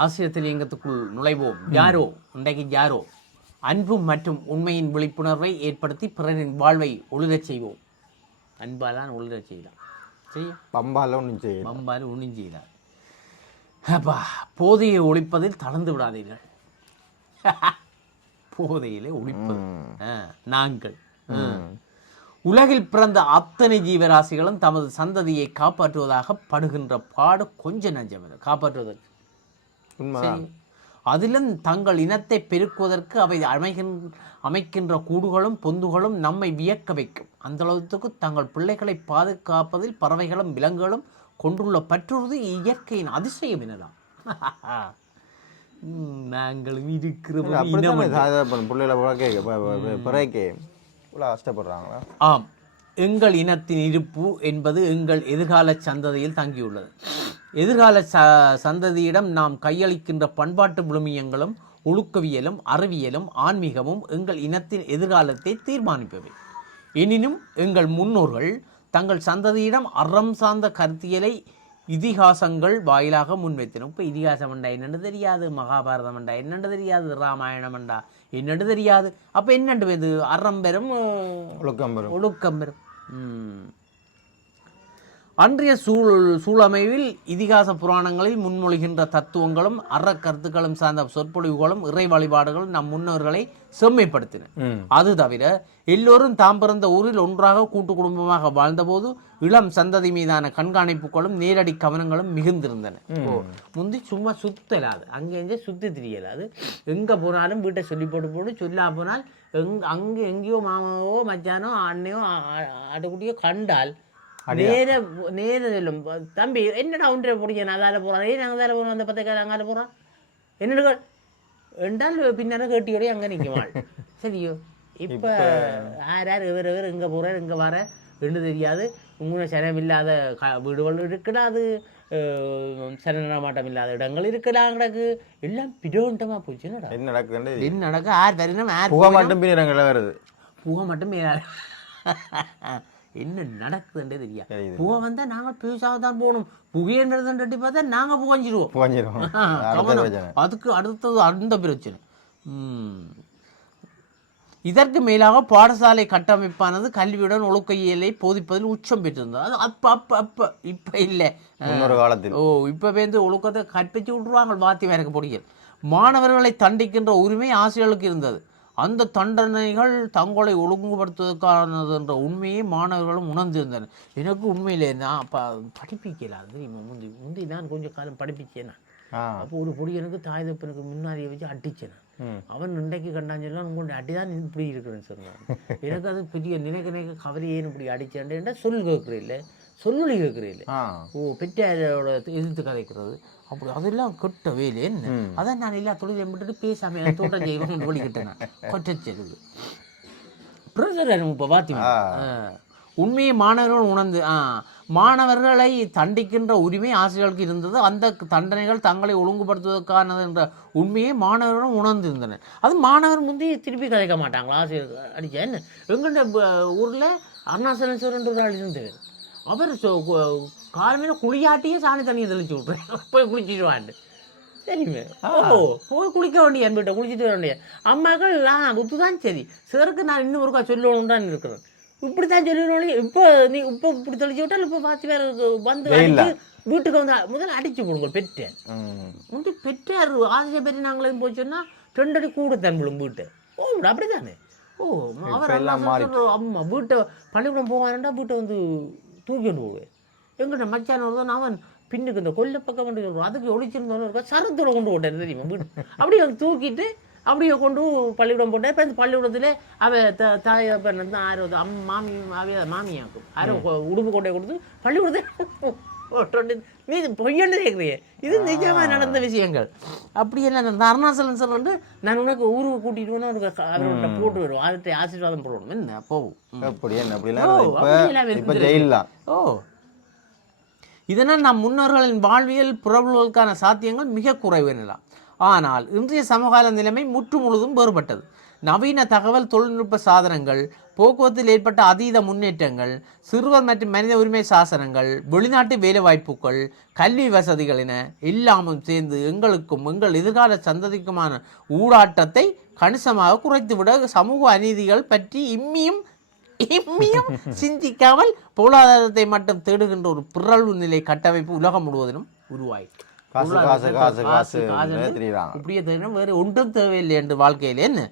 ஆசிரியர் தலையங்கத்துக்குள் நுழைவோம். யாரோ? இன்றைக்கு யாரோ? அன்பு மற்றும் உண்மையின் விழிப்புணர்வை ஏற்படுத்தி பிறரின் வாழ்வை ஒளிரச் செய்வோம். அன்பாலான் ஒளிரச் செய்யலாம் சரியா? பம்பால ஒன்றும் செய்யல. பம்பால் ஒன்றும் செய்யலாம் அப்பா போதையை ஒழிப்பதில் தளர்ந்து விடாதீர்கள். போதையிலே ஒழிப்பது. நாங்கள். உலகில் பிறந்த அத்தனை ஜீவராசிகளும் தமது சந்ததியை காப்பாற்றுவதாக படுகின்ற பாடு கொஞ்ச நஞ்சமில்லை காப்பாற்றுவதற்கு. உண்மைதான். அதிலும் தங்கள் இனத்தை பெருக்குவதற்கு அவை அமைகின்ற அமைக்கின்ற கூடுகளும் பொந்துகளும் நம்மை வியக்க வைக்கும். அந்த அளவுக்கு தங்கள் பிள்ளைகளை பாதுகாப்பதில் பறவைகளும் விலங்குகளும் கொண்டுள்ள பற்றுறுதி இயற்கையின் அதிசயம் ம், நாங்களும் இருக்கிற ஒரு அப்படித்தானே இனம் என்று. சாதாரண பிள்ளைகளை பிறக்கே. இவ்வளோ கஷ்டப்படுறாங்களா? ஆம். எங்கள் இனத்தின் இருப்பு என்பது எங்கள் எதிர்கால சந்ததியில் தங்கியுள்ளது. எதிர்கால ச சந்ததியிடம் நாம் கையளிக்கின்ற பண்பாட்டு விழுமியங்களும் ஒழுக்கவியலும் அறிவியலும் ஆன்மீகமும் எங்கள் இனத்தின் எதிர்காலத்தை தீர்மானிப்பவை. எனினும் எங்கள் முன்னோர்கள் தங்கள் சந்ததியிடம் அறம் சார்ந்த கருத்தியலை இதிகாசங்கள் வாயிலாக முன்வைத்தனர். இப்போ இதிகாசம் என்றா என்னன்னு தெரியாது மகாபாரதம் என்றா என்னன்னு தெரியாது ராமாயணம் என்றா என்னன்னு தெரியாது. அப்போ என்னண்டு இது அறம் பெறும் ஒழுக்கம் வரும் ஒழுக்கம் பெறும். ம். அன்றைய சூழ் சூழமைவில் இதிகாச புராணங்களில் முன்மொழிகின்ற தத்துவங்களும் அற கருத்துக்களும் சார்ந்த சொற்பொழிவுகளும் இறை வழிபாடுகளும் நம் முன்னோர்களை செம்மைப்படுத்தின. அது தவிர எல்லோரும் தாம் பிறந்த ஊரில் ஒன்றாக கூட்டு குடும்பமாக வாழ்ந்தபோது இளம் சந்ததி மீதான கண்காணிப்புகளும் நேரடி கவனங்களும் மிகுந்திருந்தன. முந்தி சும்மா சுத்தலாது. அங்கே இங்கே சுத்தி திரியலாது. எங்க போனாலும் வீட்டை சொல்லி போட்டு போட்டு சொல்லா போனால் எங் அங்கே எங்கேயோ மாமாவோ மச்சானோ அண்ணையோ அடுக்குட்டியோ கண்டால் நேர நேர சொல்லும் தம்பி என்னடா ஒன்றை பிடிச்சேன் அதால போறான். ஏன் அங்கே போகிறோம் அந்த பத்தக்கார அங்கால போறான். என்னடா என்றால் பின்னால கேட்டியோடய அங்கே நிற்குவாள் சரியோ? இப்போ யார் யார் இவர் இவர் இங்கே போகிறார் இங்கே வர? ரெண்டு தெரியாது. உங்களை சனம் இல்லாத க வீடுகள் இருக்கலாம் சரணமாட்டம் இல்லாத இடங்கள் இருக்கலாம் கிடக்கு. எல்லாம் பிடோண்டமாக போச்சு என்ன நடக்குதுன்னு என்ன நடக்க? யார் வரணும் யார் புகை மட்டும் பின்னிடங்களில் வருது. புகை மட்டும் என்ன நடக்குதுன்றே தெரியாது. புகை வந்தால் நாங்கள் பீஸாக தான் போகணும். புகைன்றதுன்றட்டி பார்த்தா நாங்கள் கவனம். பிரச்சனை. அதுக்கு அடுத்தது அந்த பிரச்சனை. இதற்கு மேலாக பாடசாலை கட்டமைப்பானது கல்வியுடன் ஒழுக்க இயலை போதிப்பதில் உச்சம் பெற்றிருந்தது. அது அப்ப அப்ப அப்ப இப்ப இல்லை. காலத்தில். ஓ இப்போ வந்து ஒழுக்கத்தை கற்பிச்சு விட்ருவாங்க வாத்தி வேறக்கு பொடிகள். மாணவர்களை தண்டிக்கின்ற உரிமை ஆசிரியர்களுக்கு இருந்தது. அந்த தண்டனைகள் தங்களை ஒழுங்குபடுத்துவதற்கானது என்ற உண்மையை மாணவர்களும் உணர்ந்திருந்தனர். எனக்கு உண்மையிலே நான் ப படிப்பிக்கல தெரியுமா முந்தி முந்தி நான் கொஞ்சம் காலம் படிப்பிச்சேன் நான். அப்போ ஒரு பொடியனுக்கு தாய் தப்பனுக்கு முன்னாடியே வச்சு நான். ம். அவன் இன்றைக்கு கண்டாஞ்செல்லாம் உங்களுடைய அடிதான் நீ இப்படி இருக்கிறேன்னு சொன்னான். எனக்கு அது பெரிய நினைக்க நினைக்க கவலையேன்னு இப்படி அடிச்சேன்டா சொல் கேட்குறே இல்லை. சொல்லி கேட்குறே இல்லை ஆ. ஓ பெற்றாரோட எதிர்த்து கதைக்கிறது. அப்படி அதெல்லாம் கெட்ட வேலை என்ன? அதான் நான் எல்லா தொழிலையும் விட்டுட்டு பேசாம என் தோட்டம் செய்வேன் வழிகிட்டேன் கொட்டச்செருவு பிரதர் இப்போ பார்த்தீங்க உண்மையை மாணவர்கள் உணர்ந்து மாணவர்களை தண்டிக்கின்ற உரிமை ஆசிரியர்களுக்கு இருந்தது. அந்த தண்டனைகள் தங்களை ஒழுங்குபடுத்துவதற்கானது என்ற உண்மையை மாணவர்களும் உணர்ந்திருந்தனர். அது மாணவர் முந்தி திருப்பி கதைக்க மாட்டாங்களா? ஆசிரியர் அடிச்சா என்ன? எங்கள்ட ஊரில் அருணாசலேஸ்வரன் ஒரு ஆள் இருந்தவர். அவர் காலமையில குளியாட்டியே சாணி தண்ணியை தெளிச்சு விட்றேன் போய் குளிச்சிடுவான்னு தெரியுமே ஓ போய் குளிக்க வேண்டிய என் வீட்டை குளிச்சுட்டு வர வேண்டிய அம்மாக்கள் ஆ புத்துதான் சரி சிலருக்கு நான் இன்னும் ஒருக்கா சொல்லணும் தான் இருக்கிறேன் இப்படி தான் சொல்லணும் இப்போ நீ இப்போ இப்படி தெளிச்சு விட்டால் இப்போ பார்த்து வேற வந்து வீட்டுக்கு வந்து முதல்ல அடிச்சு போடுங்க பெற்றேன் ம் வந்து பெற்றார் ஆசிரியர் பெரிய நாங்களும் போச்சுன்னா ரெண்டு அடி கூட தன்பளும் வீட்டை ஓ அப்படி தானே ஓ அவர் அம்மா வீட்டை பள்ளிக்கூடம் போவான்டா வீட்டை வந்து தூக்கிட்டு போவேன் எங்கிட்ட மச்சான் வருதான் அவன் பின்னுக்கு இந்த கொல்ல பக்கம் கொண்டு வருவான் அதுக்கு ஒளிச்சிருந்தவன் இருக்கா சரத்தோட கொண்டு போட்டேன் தெரியுமா வீடு? அப்படியே அவன் தூக்கிட்டு அப்படியே கொண்டு பள்ளிக்கூடம் போட்டேன் இப்போ இந்த பள்ளிக்கூடத்தில் அவ த தாய் வந்து ஆரோ மாமி மாமியாக்கும். ஆரோ உடுப்பு கொண்டே கொடுத்து பள்ளிக்கூடத்தை போட்டோன்னு நீ பொய்யன்னு கேட்குறிய. இது நிஜமா நடந்த விஷயங்கள். அப்படி நடந்த அருணாசலன் சார் வந்து நான் உனக்கு ஊருக்கு கூட்டிட்டு போனா உனக்கு க- அவர்கிட்ட போட்டு வருவோம் அவர்கிட்ட ஆசீர்வாதம் போடணும் என்ன? போகும் அப்படி என்ன அப்படிலாம் இப்ப ஓ. இதனால் நம் முன்னோர்களின் வாழ்வியல் புறவுகளுக்கான சாத்தியங்கள் மிக குறைவு எனலாம். ஆனால் இன்றைய சமகால நிலைமை முற்று முழுதும் வேறுபட்டது. நவீன தகவல் தொழில்நுட்ப சாதனங்கள் போக்குவரத்தில் ஏற்பட்ட அதீத முன்னேற்றங்கள் சிறுவர் மற்றும் மனித உரிமை சாசனங்கள் வெளிநாட்டு வேலைவாய்ப்புகள் கல்வி வசதிகள் என எல்லாமும் சேர்ந்து எங்களுக்கும் எங்கள் எதிர்கால சந்ததிக்குமான ஊடாட்டத்தை கணிசமாக குறைத்துவிட சமூக அநீதிகள் பற்றி இம்மியும் இம்மியும் சிந்திக்காமல் பொருளாதாரத்தை மட்டும் தேடுகின்ற ஒரு பிறழ்வு நிலை கட்டமைப்பு உலகம் முழுவதிலும் உருவாயிற்று காசு, காசு, காசு, காசு. இப்படியே வேறு ஒன்றும் தேவையில்லை என்று வாழ்க்கையில் என்ன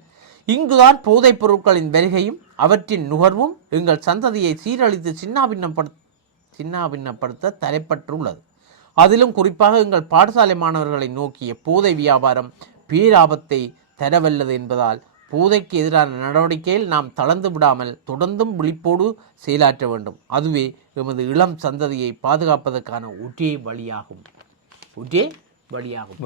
இங்குதான் போதைப் பொருட்களின் வருகையும் அவற்றின் நுகர்வும் எங்கள் சந்ததியை சீரழித்து சின்னாபின்னப்படு சின்னாபின்னப்படுத்த தலைப்பட்டுள்ளது அதிலும் குறிப்பாக எங்கள் பாடசாலை மாணவர்களை நோக்கிய போதை வியாபாரம் பேராபத்தை தரவல்லது என்பதால் போதைக்கு எதிரான நடவடிக்கையில் நாம் தளர்ந்து விடாமல் தொடர்ந்தும் விழிப்போடு செயலாற்ற வேண்டும். அதுவே எமது இளம் சந்ததியை பாதுகாப்பதற்கான ஒரே வழியாகும். ஒரே வழியாகும்.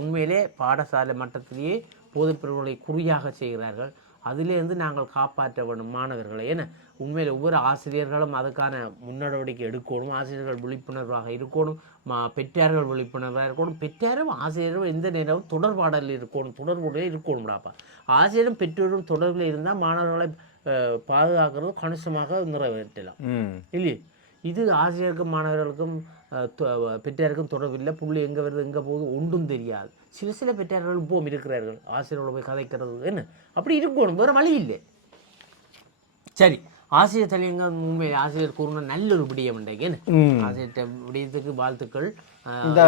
உண்மையிலே பாடசாலை மட்டத்திலேயே போதைப் பொருட்களை குறியாக செய்கிறார்கள். அதிலிருந்து நாங்கள் காப்பாற்ற வேண்டும் மாணவர்களை. ஏன்னா உண்மையில் ஒவ்வொரு ஆசிரியர்களும் அதுக்கான முன்னடவடிக்கை எடுக்கணும். ஆசிரியர்கள் விழிப்புணர்வாக இருக்கணும். மா பெற்றார்கள் விழிப்புணர்வாக இருக்கணும். பெற்றாரும் ஆசிரியரும் எந்த நேரமும் தொடர்பாடலில் இருக்கணும். தொடர்புடைய இருக்கணும்டாப்பா. ஆசிரியரும் பெற்றோரும் தொடர்பில் இருந்தால் மாணவர்களை பாதுகாக்கிறது கணிசமாக நிறைவேற்றலாம் இல்லையே? இது ஆசிரியருக்கும் மாணவர்களுக்கும் பெற்றாருக்கும் தொடர்பில்லை புள்ளி எங்கே வருது எங்கே போகுது ஒன்றும் தெரியாது. சில சில பெற்றார்கள் இப்போவும் இருக்கிறார்கள். ஆசிரியரோட போய் கதைக்கிறது என்ன? அப்படி இருக்கணும் வேறு வழி இல்லை. சரி ஆசிரியர் தலையங்கள் உண்மையை ஆசிரியர் கூறின நல்ல ஒரு விடியம் என்ன. ஆசிரியர் விடியத்துக்கு வாழ்த்துக்கள். இந்த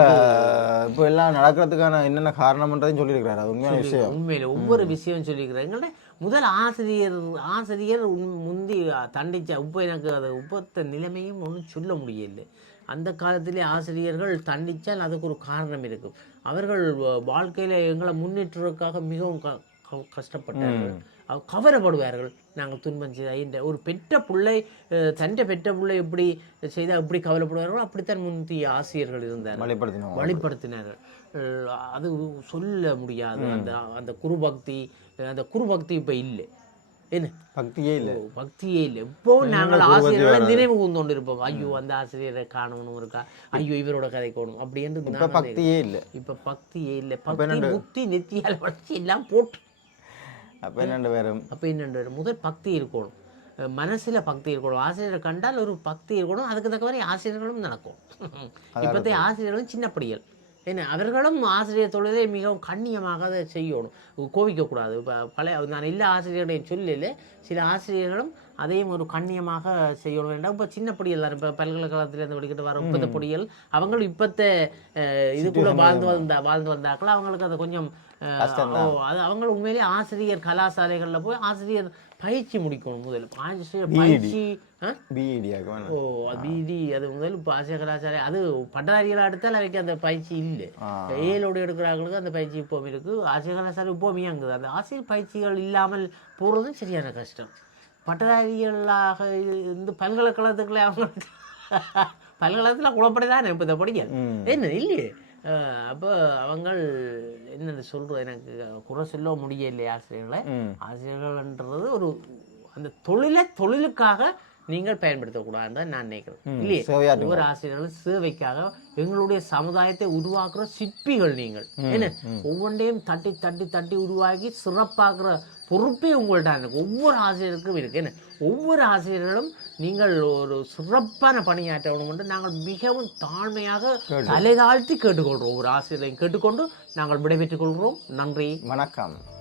இப்போ எல்லாம் நடக்கிறதுக்கான என்னென்ன காரணம்ன்றதையும் சொல்லியிருக்கிறாரு. அது உண்மையான விஷயம். உண்மையில ஒவ்வொரு விஷயம் சொல்லிக்கிறேன் எங்கள்ட்ட முதல் ஆசிரியர் ஆசிரியர் முந்தி தண்டிச்ச உப்ப எனக்கு அது உப்பத்த நிலைமையும் ஒன்றும் சொல்ல முடியல. அந்த காலத்திலே ஆசிரியர்கள் தண்டிச்சால் அதுக்கு ஒரு காரணம் இருக்கும் அவர்கள் வாழ்க்கையில எங்களை முன்னேற்றுவதற்காக மிகவும் க- கஷ்டப்பட்டார்கள். கவரப்படுவார்கள் நாங்கள் துன்பம் செய்த ஒரு பெற்ற பிள்ளை தன்னை பெற்ற பிள்ளை எப்படி செய்தால் எப்படி கவலைப்படுவார்களோ அப்படித்தான் முந்தைய ஆசிரியர்கள் வழிப்படுத்தினோம் வழிப்படுத்தினார்கள் அது சொல்ல முடியாது. அந்த அந்த குருபக்தி அந்த குருபக்தி இப்போ இல்லை. என்ன? பக்தியே இல்லை. பக்தியே இல்லை. இப்போ நாங்கள் ஆசிரியர்களை நினைவு கூர்ந்து இருப்போம் ஐயோ அந்த ஆசிரியரை காணணும் இருக்கா? ஐயோ இவரோட கதைக்கணும் அப்படி என்று பக்தியே இல்லை. இப்ப பக்தியே இல்லை. பக்தி முக்தி நெத்தியால் வளர்ச்சி எல்லாம் போட்டு. அப்போ என்னென்ன வேறும் அப்போ என்னென்று முதல் பக்தி இருக்கணும். மனசுல பக்தி இருக்கணும். ஆசிரியரை கண்டால் ஒரு பக்தி இருக்கணும். அதுக்கு தக்க மாதிரி ஆசிரியர்களும் நடக்கும். இப்போதைய ஆசிரியர்களும் சின்னப்படிகள். என்ன அவர்களும் ஆசிரியர் தொழிலை மிகவும் கண்ணியமாக அதை செய்யணும். கோவிக்கக்கூடாது. இப்போ பழைய நான் இல்லை ஆசிரியர்களையும் சொல்லல. சில ஆசிரியர்களும் அதையும் ஒரு கண்ணியமாக செய்யணும். வேண்டாம் இப்போ சின்னப்படி எல்லாரும் இப்போ பல்கலைக்கழகத்திலேருந்து படிக்கிட்டு வர இப்பத்த பொடிகள் அவங்க இப்பத்த இதுக்குள்ள வாழ்ந்து வந்த வாழ்ந்து வந்தாக்கள் அவங்களுக்கு அது கொஞ்சம் அது அவங்க உண்மையிலேயே ஆசிரியர் கலாசாலைகளில் போய் ஆசிரியர் பயிற்சி முடிக்கணும் முதல்ல ஆசிரியர் பயிற்சி ஓ பிடி அது முதல் இப்போ ஆசிரியர் கலாச்சார அது பட்டதாரிகளை எடுத்தால் அவைக்கு அந்த பயிற்சி இல்லை. ஏழோடு எடுக்கிறாங்களுக்கு அந்த பயிற்சி இப்போவும் இருக்குது ஆசிரியர் கலாச்சாரம் இப்போவும் இயங்குது. அந்த ஆசிரியர் பயிற்சிகள் இல்லாமல் போகிறதும் சரியான கஷ்டம். பட்டதாரிகளாக இருந்து பல்கலைக்கழகத்துக்குள்ளே அவங்க பல்கலைக்கழகத்தில் குழப்படி தானே இப்போ இதை படிக்க என்ன இல்லையே? அப்போ அவங்கள் என்னென்னு சொல்கிறது எனக்கு குறை சொல்ல முடியலை ஆசிரியர்களை. ஆசிரியர்கள்ன்றது ஒரு அந்த தொழிலை தொழிலுக்காக நீங்கள் பயன்படுத்தக்கூடாதுன்னு தான் நான் நினைக்கிறேன். இல்லையே. ஒவ்வொரு ஆசிரியர்களும் சேவைக்காக எங்களுடைய சமுதாயத்தை உருவாக்குற சிற்பிகள் நீங்கள். என்ன? ஒவ்வொன்றையும் தட்டி தட்டி தட்டி உருவாக்கி சிறப்பாக்குற பொறுப்பே உங்கள்ட்ட இருக்கு ஒவ்வொரு ஆசிரியருக்கும் இருக்கு. என்ன? ஒவ்வொரு ஆசிரியர்களும் நீங்கள் ஒரு சிறப்பான பணியாற்றணும் என்று நாங்கள் மிகவும் தாழ்மையாக தலை தாழ்த்தி கேட்டுக்கொள்கிறோம். ஒரு ஆசிரியரையும் கேட்டுக்கொண்டு நாங்கள் விடைபெற்றுக் கொள்கிறோம். நன்றி. வணக்கம்.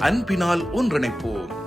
அன்பினால் ஒன்றிணைப்போம்.